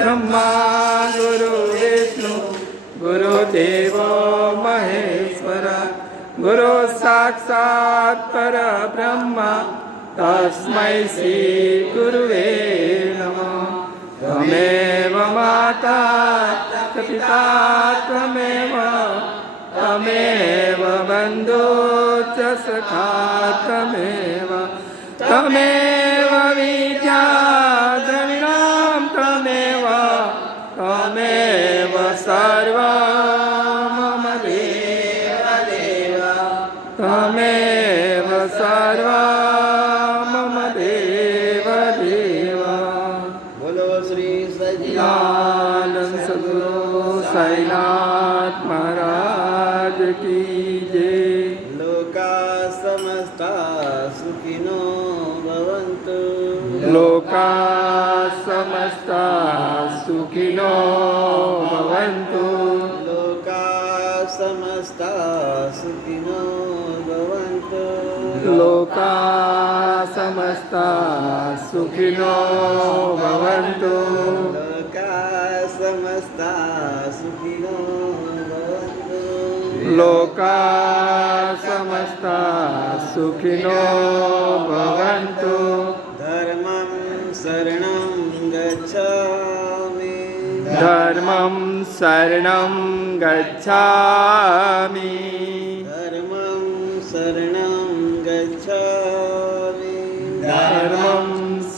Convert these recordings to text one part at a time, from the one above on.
ब्रह्मा गुरु विष्णु गुरुदेव महेश्वर गुरु साक्षात् परब्रह्म तस्मै श्री गुरुवे नमः। त्वमेव माता पिता त्वमेव त्वमेव बन्धु च सखा त्वमेव त्वमेव विद्या द्रविणं त्वमेव त्वमेव सर्वं मम देव देव त्वमेव सर्वं मम देव देव। बोलो श्री सच्चिदानंद सद्गुरु साईनाथ महाराज की जय। लोका समस्ता सुखिनो भवन्तु लोका समस्ता सुखिनो भवन्तु लोका समस्ता सुखिनो भवन्तु लोका समस्ता सुखिनो भवन्तु लोका समस्ता सुखिनो भवन्तु लोका समस्ता सुखिनो भवन्तु। धर्मं शरणं गच्छामि धर्मं शरणं गच्छामि धर्मं शरणं गच्छामि धर्मं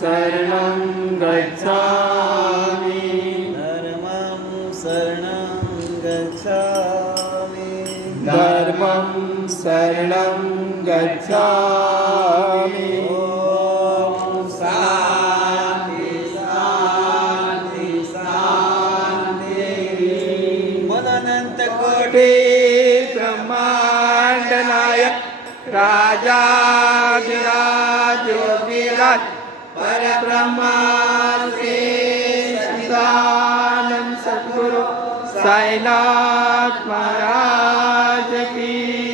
शरणं गच्छामि धर्मं शरणं गच्छामि धर्मं शरणं गच्छामि। ॐ शान्ति शान्ति शान्ति। मनोऽनन्तकोटि ब्रह्मांड नायक राजाधिराज योगीराज परब्रह्मा श्री साईनाथ महाराज की